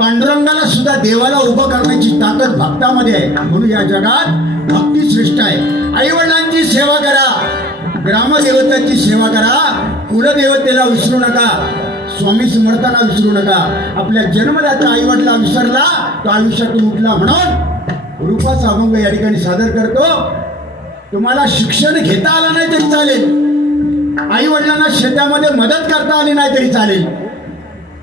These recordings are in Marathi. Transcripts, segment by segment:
पांडुरंगाला सुद्धा देवाला उभं करण्याची ताकद भक्तामध्ये आहे. म्हणून या जगात भक्ती श्रेष्ठ आहे. आई वडिलांची सेवा करा. ग्रामदेवताची सेवा करा. कुलदेवतेला विसरू नका. स्वामी समर्थांना विसरू नका. आपल्या जन्मदाता आई वडिला विसरला तो आयुष्यातून उठला म्हणून रूपाचा अभंग या ठिकाणी सादर करतो. तुम्हाला शिक्षण घेता आलं नाही तरी चालेल. आई वडिलांना शेतामध्ये मदत करता आली नाही तरी चालेल.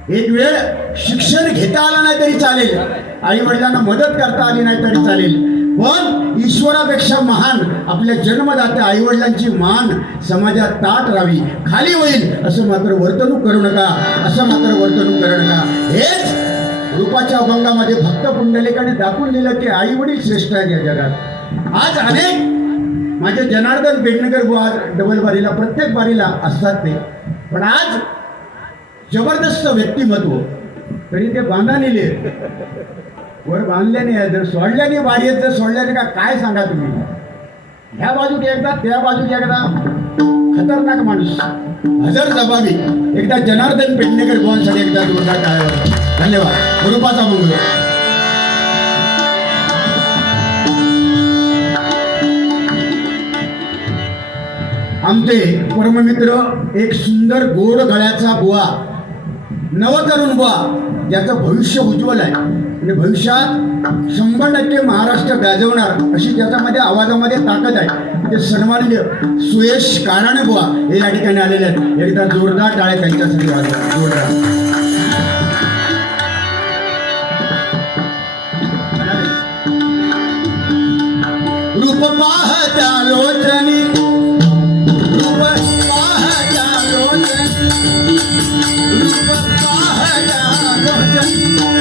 एक वेळ शिक्षण घेता आलं नाही तरी चालेल. आई वडिलांना मदत करता आली नाही तरी चालेल. पण ईश्वरापेक्षा महान आपल्या जन्मदात्या आई वडिलांची मान समाजात ताट राहावी खाली होईल असं मात्र वर्तणूक करू नका असं मात्र वर्तणूक करू नका. हेच रूपाच्या अभंगामध्ये भक्त पुंडलिकाने दाखवून दिलं की आई वडील श्रेष्ठ आहेत या जगात. आज अनेक माझे जनार्दन पेडणेकर बुवा डबल बारीला प्रत्येक बारीला असतात ते. पण आज जबरदस्त व्यक्तिमत्व. तरी ते बांधा नेले वर बांधल्याने आहे जर सोडल्याने बारी आहेत जर सोडल्याने का काय सांगा तुम्ही? ह्या बाजूक एकदा त्या बाजूक एकदा. खतरनाक माणूस. हजर जबाबी. एकदा जनार्दन पेडणेकर गोवांसाठी एकदा तुमचा काय धन्यवाद. गुरुपाचा मंगळ आमचे परममित्र एक सुंदर गोड गळ्याचा बुवा. नवतरुण बुवा ज्याचं भविष्य उज्ज्वल आहे. म्हणजे भविष्यात शंभर टक्के महाराष्ट्र गाजवणार अशी ज्याच्यामध्ये आवाजामध्ये ताकद आहे. म्हणजे सन्माननीय सुयश काराणे बुवा हे या ठिकाणी आलेले आहेत. एकदा जोरदार टाळे त्यांच्यासाठी वाजवा. जोरदार. रूप पाहत्या लोचनी. पाहत्या लोचनी रूप पाहत्या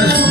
Amen.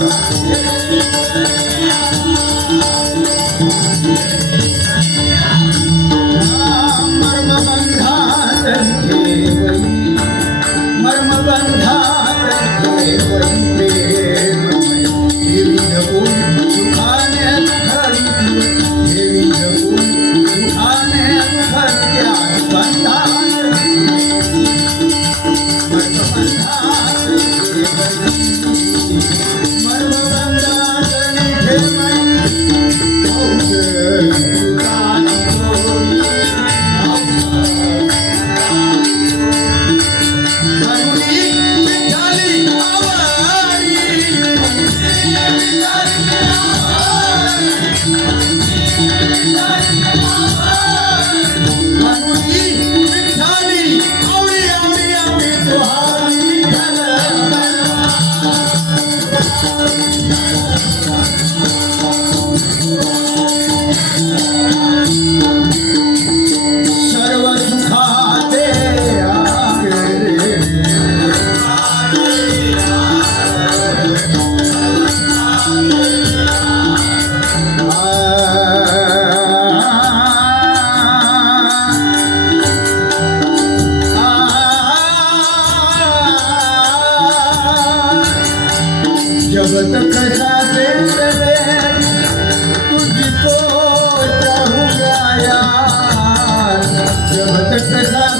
Yeah. ಕಟ್ಟದ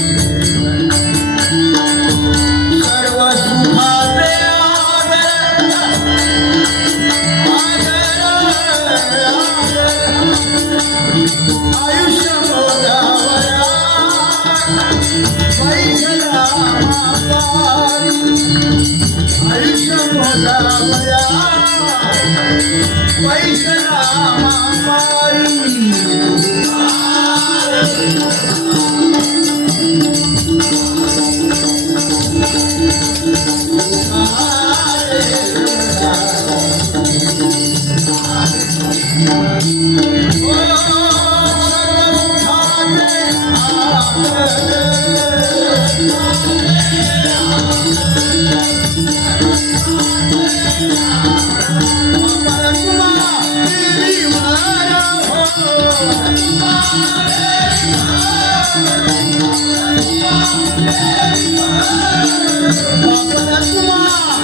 हो